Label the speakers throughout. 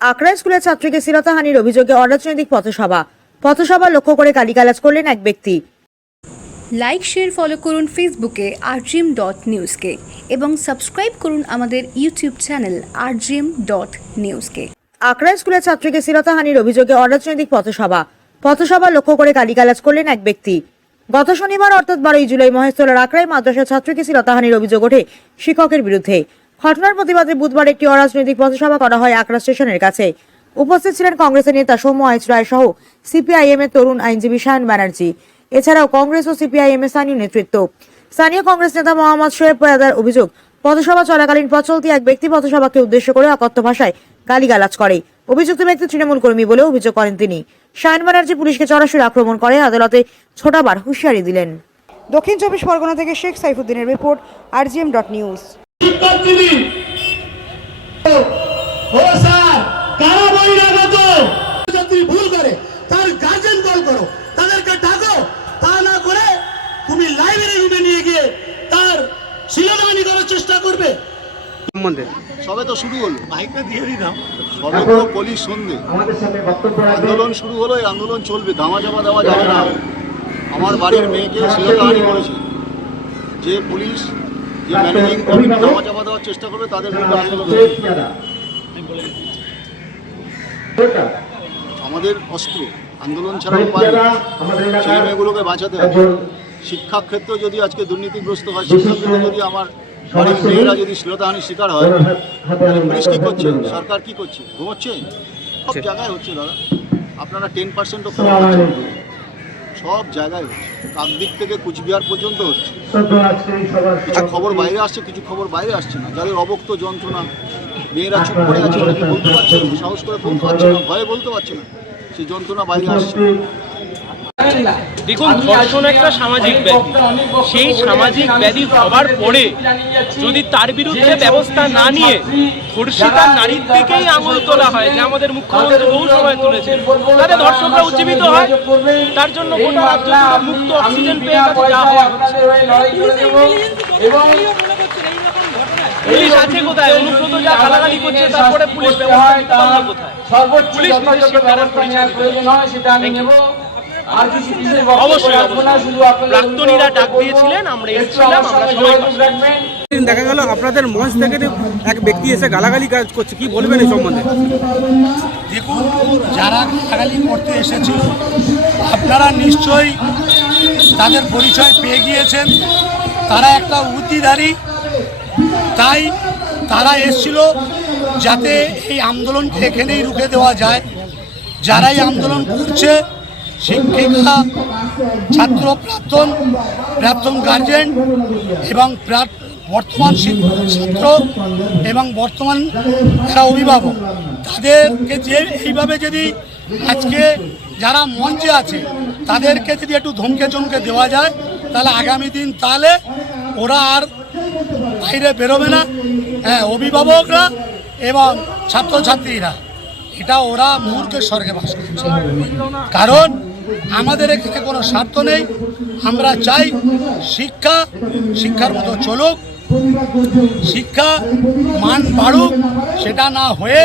Speaker 1: আকরা স্কুলের ছাত্রীকে শ্লীলতাহানির অভিযোগে অরাজনৈতিক পথসভা। পথসভা লক্ষ্য করে গালিগালাজ করলেন এক ব্যক্তি।
Speaker 2: লাইক শেয়ার ফলো করুন ফেসবুকে আরজিএম ডট নিউজকে এবং সাবস্ক্রাইব করুন আমাদের ইউটিউব চ্যানেল আরজিএম ডট নিউজকে।
Speaker 1: আকরা স্কুলের ছাত্রীকে শ্লীলতাহানির অভিযোগে অরাজনৈতিক পথসভা। পথসভা লক্ষ্য করে গালিগালাজ করলেন এক ব্যক্তি। গত শনিবার অর্থাৎ বারোই জুলাই মহেশতলার আকরাই মাদ্রাসার ছাত্রীকে শ্লীলতাহানির অভিযোগ ওঠে শিক্ষকের বিরুদ্ধে। ঘটনার প্রতিবাদে বুধবার একটি অরাজনৈতিক পথসভা করা হয় আকরা স্টেশনের কাছে। উপস্থিত ছিলেন কংগ্রেসের নেতা সৌম্য আইচ রায় সহ সিপিআইএম এর তরুণ আইনজীবী শায়ন ব্যানার্জি। এছাড়াও কংগ্রেস ও সিপিআইএম এর স্থানীয় নেতৃত্ব। স্থানীয় কংগ্রেস নেতা মোহাম্মদ শোয়েব পেয়াদার অভিযোগ, পথসভা চলাকালীন পথচলতি এক ব্যক্তি পথসভাকে উদ্দেশ্য করে অকথ্য ভাষায় গালিগালাজ করে। অভিযুক্ত ব্যক্তি তৃণমূল কর্মী বলে অভিযোগ করেন তিনি। শায়ন ব্যানার্জি পুলিশকে সরাসরি আক্রমণ করে আদালতে ছোটাবার হুঁশিয়ারি দিলেন। দক্ষিণ চব্বিশ পরগনা থেকে শেখ সাইফুদ্দিনের রিপোর্ট, আরজিএম ডট নিউজ।
Speaker 3: শিক্ষার্থী ও স্যার কারা বহিরাগত? যদি ভুল করে তার গার্জেন কল করো তাদেরকে ডাকো তা না করে তুমি লাইব্রেরি রুমে নিয়ে গিয়ে তার শিলদানি করার চেষ্টা করবে।
Speaker 4: সম্বন্ধে।
Speaker 5: সবে তো শুরু হলো।
Speaker 3: মাইকটা দিয়ে দিলাম
Speaker 5: সবে তো পুলিশ সন্ধে আন্দোলন শুরু হলো এই আন্দোলন চলবে। ধামা চাপা দেওয়া যাবে না। আমার বাড়ির মেয়েকে শিরোধারী করেছে। যে পুলিশ যে ম্যানেজিং কমিটি ধামা চাপা দেওয়ার চেষ্টা করবে তাদের বিরুদ্ধে আন্দোলন আমাদের অস্ত্র আন্দোলন ছাড়া উপায় ছেলে মেয়েগুলোকে বাঁচাতে হবে। শিক্ষা ক্ষেত্রে যদি আজকে দুর্নীতিগ্রস্ত হয় শিক্ষা ক্ষেত্রে যদি আমার বাড়ির মেয়েরা যদি শ্লীলতাহানির শিকার হয় তাহলে পুলিশ কী করছে? সরকার কি করছে? ঘুমোচ্ছে সব জায়গায় হচ্ছে দাদা। আপনারা টেন পার্সেন্টও। সব জায়গায় হচ্ছে। কাকদিক থেকে কুচবিহার পর্যন্ত হচ্ছে। কিছু খবর বাইরে আসছে কিছু খবর বাইরে আসছে না। যাদের অবক্ত যন্ত্রণা মেয়েরা চুপ করে আছে বলতে পারছে না? সাহস করে বলতে পারছে না? ভয়ে বলতে পারছে না। সেই যন্ত্রণা বাইরে আসছে।
Speaker 4: দেখুন ধর্ষণ একটা সামাজিক ব্যাধি সেই সামাজিক ব্যাধি হবার পরে যদি তার বিরুদ্ধে ব্যবস্থা না নিয়ে ধর্ষিতা নারীর দিকেই আঙুল তোলা হয় যে আমাদের মুখ্যমন্ত্রী বহু সময় তুলেছে তাহলে ধর্ষকরা উজ্জীবিত হয় তার জন্য গোটা রাজ্য মুক্ত অক্সিজেন পেয়ে গেছে যা হচ্ছে পুলিশ আছে কোথায় অনুব্রত যা গালাগালি করছে তারপরে পুলিশ ব্যবস্থা কোথায় পুলিশ পরিচয় দিতে হবে। অবশ্যই অবশ্যই। প্রাক্তনীরা ডাক দিয়েছিলেন আমরা এসেছিলাম আমরা সবাই
Speaker 6: দেখা গেল আপনাদের মঞ্চ থেকে এক ব্যক্তি এসে গালাগালি কাজ করছে কি বলবেন এই সম্বন্ধে?
Speaker 3: দেখুন যারা গালাগালি করতে এসেছিল আপনারা নিশ্চয়ই তাদের পরিচয় পেয়ে গিয়েছেন। তারা একটা উদ্দিধারী তাই তারা এসছিল যাতে এই আন্দোলনকে এখানেই রুখে দেওয়া যায়। যারাই আন্দোলন করছে শিক্ষিকা, ছাত্র প্রাক্তন প্রাক্তন গার্জেন এবং বর্তমান ছাত্র এবং বর্তমান যারা অভিভাবক। তাদেরকে যে এইভাবে যদি আজকে যারা মঞ্চে আছে, তাদেরকে যদি একটু ধমকে চমকে দেওয়া যায়, তাহলে আগামী দিন তাহলে ওরা আর বাইরে বেরোবে না। হ্যাঁ অভিভাবকরা এবং ছাত্রছাত্রীরা, এটা ওরা মুহূর্তের স্বর্গে বাস করছে। কারণ আমাদের এখানে কোনো স্বার্থ নেই। আমরা চাই শিক্ষা, শিক্ষার মতো চলুক, শিক্ষা মান বাড়ুক, সেটা না হয়ে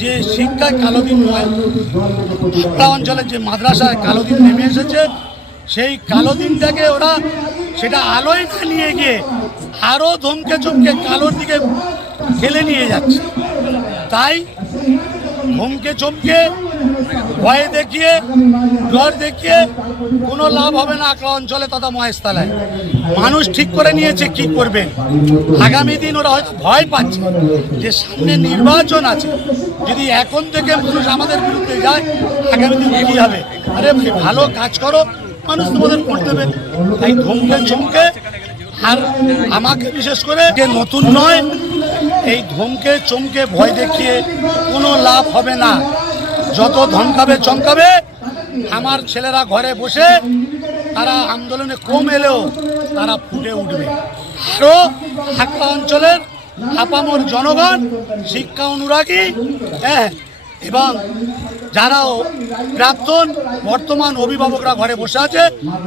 Speaker 3: যে শিক্ষায় কালো দিন নয়। হাবড়া অঞ্চলের যে মাদ্রাসায় কালো দিন নেমে এসেছে, সেই কালো দিনটাকে ওরা সেটা আলোয় না নিয়ে গিয়ে আরও ধমকে চমকে কালোর দিকে ঠেলে নিয়ে যাচ্ছে। তাই ধমকে, চমকে, ভয় দেখিয়ে, ডর দেখিয়ে কোনো লাভ হবে না আকড়া অঞ্চলে তথা মহেশতলায়। মানুষ ঠিক করে নিয়েছে কি করবে। আগামী দিন ওরা হয়তো ভয় পাচ্ছে যে সামনে নির্বাচন আছে। যদি এখন থেকে মানুষ আমাদের বিরুদ্ধে যায়, আগামী দিন কি হবে? আরে ভালো কাজ করো, মানুষ তোমাদের ভোট দেবে। তাই ধমকে, চমকে, আর আমাকে বিশেষ করে যে নতুন নয় এই ধমকে, চমকে ভয় দেখিয়ে কোনো লাভ হবে না। যত ধমকাবে, চমকাবে, আমার ছেলেরা ঘরে বসে তারা আন্দোলনে কম এলেও তারা ফুটে উঠবে। আরও হাক্কা অঞ্চলের আপামর জনগণ, শিক্ষা অনুরাগী হ্যাঁ এবং যারাও প্রাক্তন বর্তমান অভিভাবকরা ঘরে বসে আছে,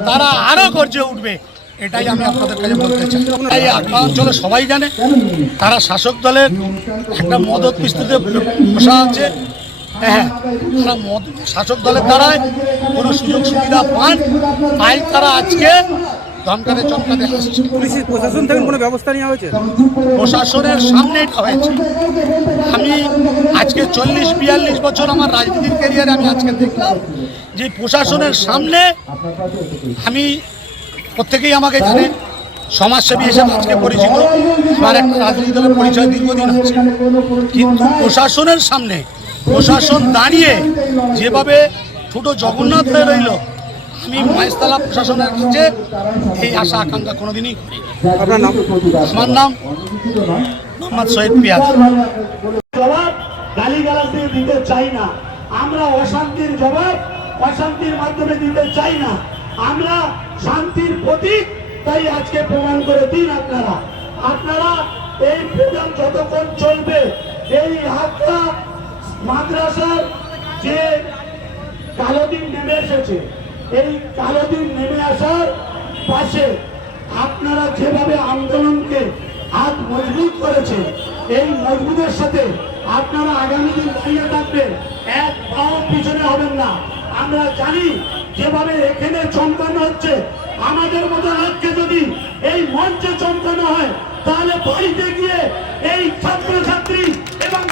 Speaker 3: তারা আরও গর্জে উঠবে। এটাই আমি আপনাদের কাছে বলতে চাই। এই আটটা অঞ্চলে সবাই জানে তারা শাসক দলের একটা মদত মিস্ত্রিতে বসা আছে। হ্যাঁ তারা মদ শাসক দলের দ্বারায় কোনো সুযোগ সুবিধা পান। তাই তারা আজকে ধমকাতে চমকাতে আসছে
Speaker 6: প্রশাসন থেকে কোনো ব্যবস্থা নেওয়া হয়েছে?
Speaker 3: প্রশাসনের সামনে এটা হয়েছে। আমি আজকে চল্লিশ বিয়াল্লিশ বছর আমার রাজনীতির ক্যারিয়ারে আমি আজকে দেখলাম যে প্রশাসনের সামনে আমি প্রত্যেকেই আমাকে জানে সমাজসেবী হিসেবে আজকে পরিচিত। আমার একটা রাজনীতি দলের পরিচয় দীর্ঘদিন আছে কিন্তু প্রশাসনের সামনে প্রশাসন দাঁড়িয়ে যেভাবে ছোট জগন্নাথ হয়ে রইল আমি মহেশতলা প্রশাসনের কাছে এই আশা আকাঙ্ক্ষা কোনোদিনই
Speaker 6: আপনার নাম?
Speaker 3: আমার নাম মোহাম্মদ শহীদ পিয়াজ।
Speaker 7: গালিগালাজ দিতে চাই না। আমরা অশান্তির জবাব অশান্তির মাধ্যমে দিতে চাই না। আমরা শান্তির প্রতীক, তাই আজকে প্রমাণ করে দিন আপনারা। আপনারা এই প্রোগ্রাম যতক্ষণ চলবে, এই হাতটা মাদ্রাসার যে কালো দিন নেমে এসেছে, এই কালো দিন নেমে আসার পাশে আপনারা যেভাবে আন্দোলনকে হাত মজবুত করেছে এই মজবুতের সাথে আপনারা আগামী দিন দাঁড়িয়ে থাকবেন এক পাও পিছনে হবেন না। আমরা জানি যেভাবে এখানে চমকানো হচ্ছে। আমাদের মতো লোককে যদি এই মঞ্চে চমকানো হয়, তাহলে বাড়িতে গিয়ে এই ছাত্রছাত্রী এবং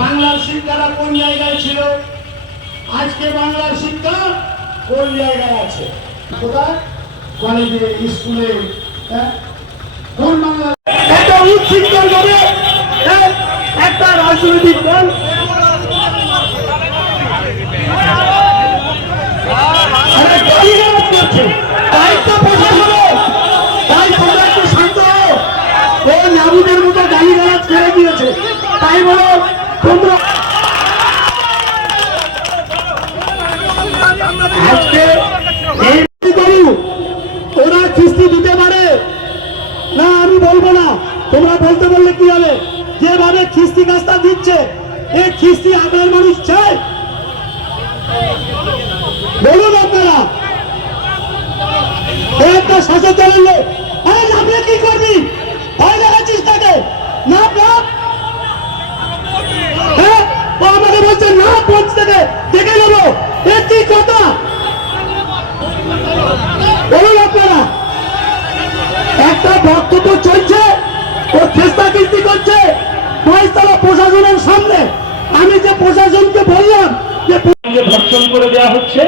Speaker 7: বাংলার শিক্ষাটা কোন জায়গায় ছিল? আজকে বাংলার শিক্ষা কোন জায়গায় আছে? কলেজে, স্কুলে হ্যাঁ? কোন বাংলা একটা রাজনৈতিক দল আরে গালিগালাজ করছে। দায়িত্ব প্রশাসনের। তাই তোমরা একটু শান্ত হও। এই নাবুদের মতো গালিগালাজ ছেড়ে দিয়েছে তাই বলো তোমরা আজকে এই গরু ওরা কিস্তি দিতে পারে না আমি বলব না তোমরা বলতে বললে কি হবে যেভাবে খিস্তি দিচ্ছে এই খিস্তি আপনার মানুষ চায়। বলুন আপনারা। একটা দলের লোক আরে কি করবি? ভয় দেখাচ্ছিস তাকে। না হ্যাঁ আমাকে বলছে, না পৌঁছ থেকে দেখে নেব। এ কি কথা? বলুন আপনারা। একটা বক্তব্য চলছে। ও চেষ্টা কীর্তি মহেশতলা প্রশাসনের সামনে আমি যে প্রশাসনকে বললাম যে
Speaker 8: ধর্ষণ করে দেওয়া হচ্ছে,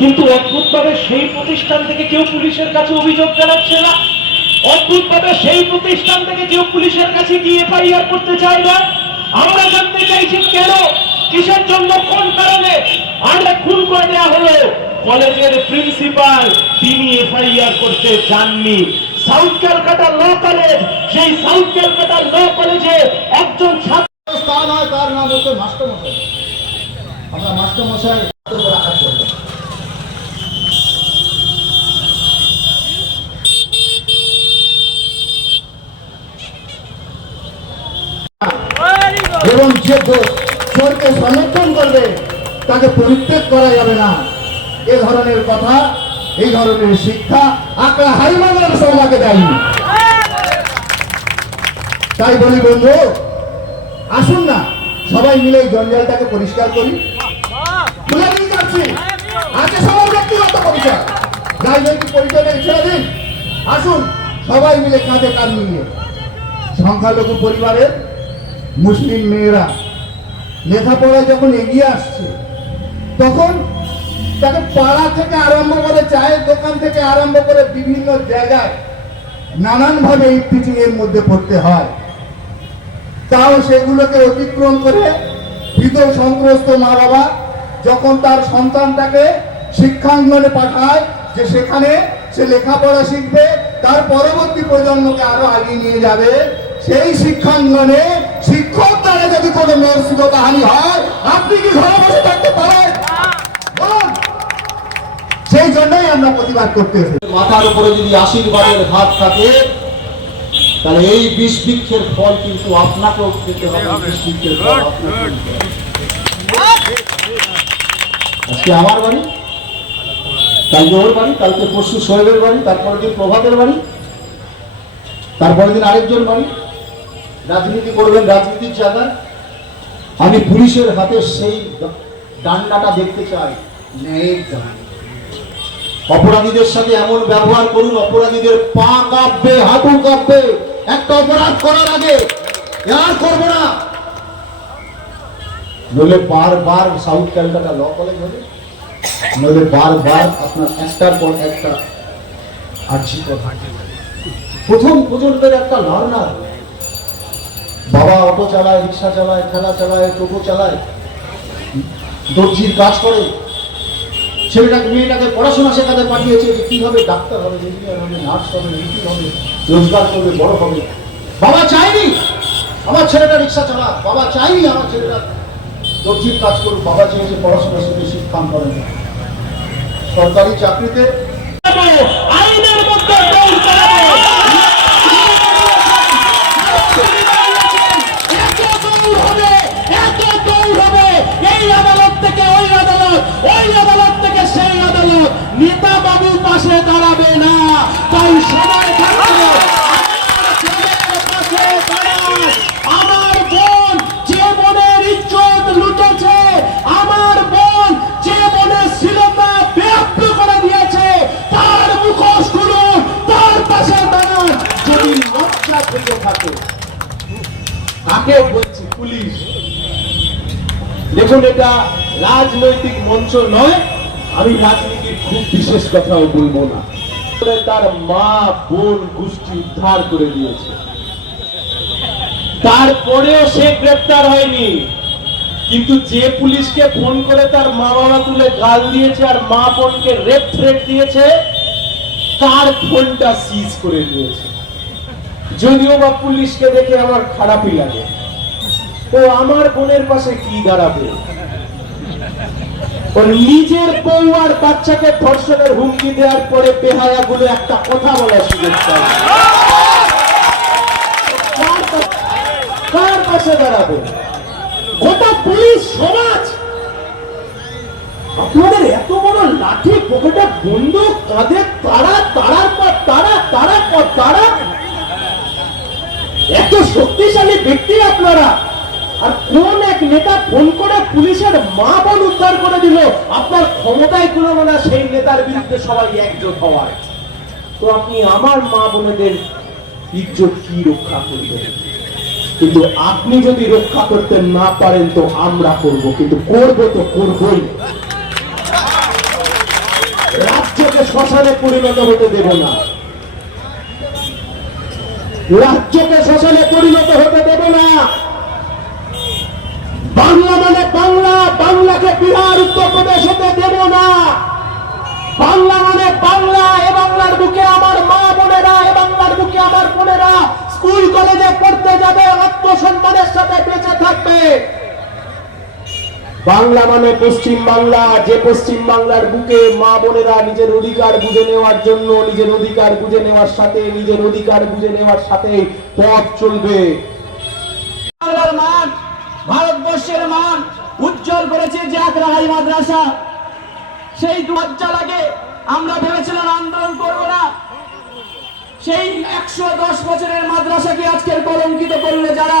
Speaker 8: কিন্তু অদ্ভুতভাবে সেই প্রতিষ্ঠান থেকে কেউ পুলিশের কাছে অভিযোগ জানাচ্ছে না। অদ্ভুতভাবে সেই প্রতিষ্ঠান থেকে কেউ পুলিশের কাছে গিয়ে এফআইআর করতে চায় না? আমরা জানতে চাইছি কেন? কিসের জন্য? কোন কারণে? আমরা খুন করে দেওয়া হলো। কলেজের প্রিন্সিপাল, তিনি এফআইআর করতে যাননি সাউথ ক্যালকাটা ল কলেজ, সেই সাউথ ক্যালকাটা ল কলেজে একজন ছাত্র
Speaker 5: স্থান হয়, তার নাম হচ্ছে মাস্টারমশাই। আমরা মাস্টারমশাই রাখা চলবে এবং যে চোর- চোরকে সমর্থন করবে, তাকে পরিত্যাগ করা যাবে না। এ ধরনের কথা এই ধরনের শিক্ষা আকড়া হাইমানের সমাকে দেয়নি। তাই বলি বন্ধু, আসুন না, সবাই মিলে এই জঞ্জালটাকে পরিষ্কার করি। খুলে দিন যাচ্ছি। আজকে সবার ব্যক্তিগত পরিচয়। রাজনৈতিক পরিচয়টাকে ছেড়ে দিন। আসুন, সবাই মিলে কাঁধে কাঁধ মিলিয়ে। সংখ্যালঘু পরিবারের মুসলিম মেয়েরা লেখাপড়ায় যখন এগিয়ে আসছে, তখন তাকে পাড়া থেকে আরম্ভ করে চায়ের দোকান থেকে আরম্ভ করে বিভিন্ন জায়গায় নানানভাবে এই এর মধ্যে পড়তে হয় তাও সেগুলোকে অতিক্রম করে ভীত সন্ত্রস্ত মা বাবা যখন তার সন্তানটাকে শিক্ষাঙ্গনে পাঠায় যে সেখানে সে লেখাপড়া শিখবে, তার পরবর্তী প্রজন্মকে আরও আগিয়ে নিয়ে যাবে, সেই শিক্ষাঙ্গনে শিক্ষক দ্বারা যদি কোনো মেয়ের হানি হয়, আপনি কি ঘরে বসে থাকতে পারেন। সেই জন্যই আমরা প্রতিবাদ মাথার উপরে যদি আশীর্বাদের হাত থাকে, তাহলে এই বিষ বৃক্ষের ফল কিন্তু আপনাকেও হবে। আজকে আমার বাড়ি, কালকে ওর বাড়ি, কালকে পরশু সোহেবের বাড়ি তারপরে দিন প্রভাতের বাড়ি, তারপরের দিন আরেকজন বাড়ি। রাজনীতি করবেন, রাজনীতির জায়গায় আমি পুলিশের হাতে সেই ডান্ডাটা দেখতে চাই। অপরাধীদের সাথে এমন ব্যবহার করুন, অপরাধীদের পা কাঁপবে, হাঁটু কাঁপবে। একটা অপরাধ করার আগে আর করব না। নইলে বারবার সাউথ ক্যালকাটা ল কলেজ হবে। নইলে বারবার আপনার একটার পর একটা আর্জি প্রথম প্রজন্মের একটা লার্নার। বাবা অটো চালায়, রিক্সা চালায়, ঠেলা চালায়, টোটো চালায়, দর্জির কাজ করে। ছেলেটাকে, মেয়েটাকে পড়াশোনা শেখাতে পাঠিয়েছে যে কি ডাক্তার হবে ইঞ্জিনিয়ার হবে নার্স হবে ইঞ্জিন হবে, রোজগার করবে, বড় হবে। বাবা চাইনি! আমার ছেলেটা রিক্সা চালা বাবা চাইনি আমার ছেলেটা দর্জির কাজ করুক, বাবা চেয়েছে পড়াশোনা শিখে শিক্ষান করেন। সরকারি চাকরিতে
Speaker 8: আইনের মধ্যে তাকে বলছি, পুলিশ। দেখুন, এটা রাজনৈতিক মঞ্চ নয়, আমি রাজনীতির খুব বিশেষ কথাও বলব না। তার মা বোন গোষ্ঠী উদ্ধার করে দিয়েছে। তারপরেও সে গ্রেপ্তার হয়নি। কিন্তু যে পুলিশকে ফোন করে তার মা বাবা তুলে গাল দিয়েছে আর মা বোনকে রেপ থ্রেট দিয়েছে, তার ফোনটা সিজ করে দিয়েছে। যদিও বা পুলিশকে দেখে আমার খারাপই লাগে। ও আমার বোনের পাশে কি দাঁড়াবে? নিজের বউ আর বাচ্চাকে ধর্ষণের হুমকি দেওয়ার পরে গুলো একটা কথা বলার সুযোগ কার পাশে দাঁড়াবে? গোটা পুলিশ, সমাজ! আপনাদের এত বড় লাঠি, পকেটে বন্দুক, কাঁধে তারা তারা তারা পর তারা এত শক্তিশালী ব্যক্তি আপনারা। আর কোন এক নেতা ফোন করে পুলিশের মা বোন উদ্ধার করে দিল, আপনার ক্ষমতায় কুলোবে না সেই নেতার বিরুদ্ধে সবাই একজোট হওয়ার। তো আপনি আমার মা বোনেদের ইজ্জত কি রক্ষা করবেন? কিন্তু আপনি যদি রক্ষা করতে না পারেন তো আমরা করব, কিন্তু করব তো করবই। রাজ্যকে শ্মশানে পরিণত হতে দেব না। রাজ্যকে শ্মশানে পরিণত হতে দেব না। বাংলা মানে বাংলা, বাংলাকে বিহার উত্তরপ্রদেশ হতে দেব না। বাংলা মানে বাংলা, এ বাংলার বুকে আমার মা বোনেরা, এ বাংলার বুকে আমার বোনেরা স্কুল, কলেজে পড়তে যাবে, আত্মসন্তানের সাথে বেঁচে থাকবে। বাংলা মানে পশ্চিম বাংলা। যে পশ্চিম বাংলার বুকে মা বোনেরা নিজের অধিকার বুঝে নেওয়ার জন্য, নিজের অধিকার বুঝে নেওয়ার সাথে, নিজের অধিকার বুঝে নেওয়ার সাথে পথ চলবে। ভারতবর্ষের মান উজ্জ্বল করেছে যে আকরাহাই মাদ্রাসা। সেই লজ্জা লাগে আমরা ভেবেছিলাম আন্দোলন করব না। সেই একশো দশ বছরের মাদ্রাসাকে আজকের কলঙ্কিত করলে যারা